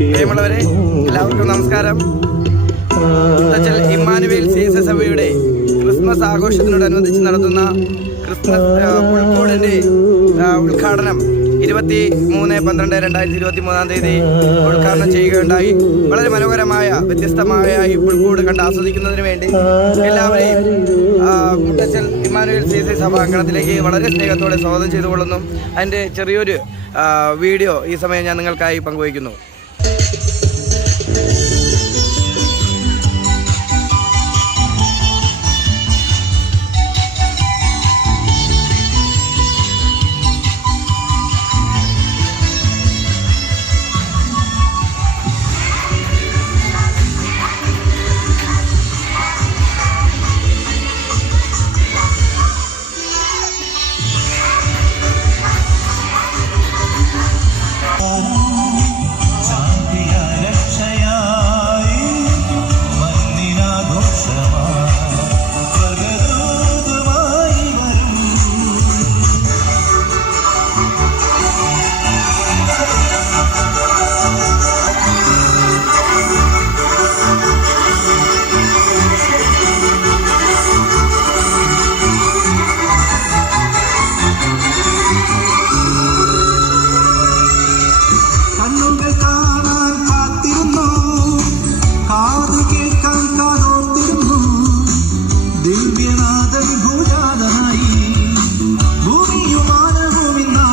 പ്രിയമുള്ളവരെ, എല്ലാവർക്കും നമസ്കാരം. മുത്തച്ചൽ ഇമ്മാനുവേൽ CSS സഭയുടെ ക്രിസ്മസ് ആഘോഷത്തിനോടനുബന്ധിച്ച് നടത്തുന്ന ക്രിസ്മസ് പുൽക്കൂടിൻ്റെ ഉദ്ഘാടനം 23/12/2023 ഉദ്ഘാടനം ചെയ്യുകയുണ്ടായി. വളരെ മനോഹരമായ വ്യത്യസ്തമായ ഈ പുൽക്കൂട് കണ്ട് ആസ്വദിക്കുന്നതിന് വേണ്ടി എല്ലാവരെയും മുത്തച്ചൽ ഇമ്മാനുവേൽ CSS സഭ അങ്കണത്തിലേക്ക് വളരെ സ്നേഹത്തോടെ സ്വാഗതം ചെയ്തുകൊള്ളുന്നു. അതിൻ്റെ ചെറിയൊരു വീഡിയോ ഈ സമയം ഞാൻ നിങ്ങൾക്കായി പങ്കുവയ്ക്കുന്നു.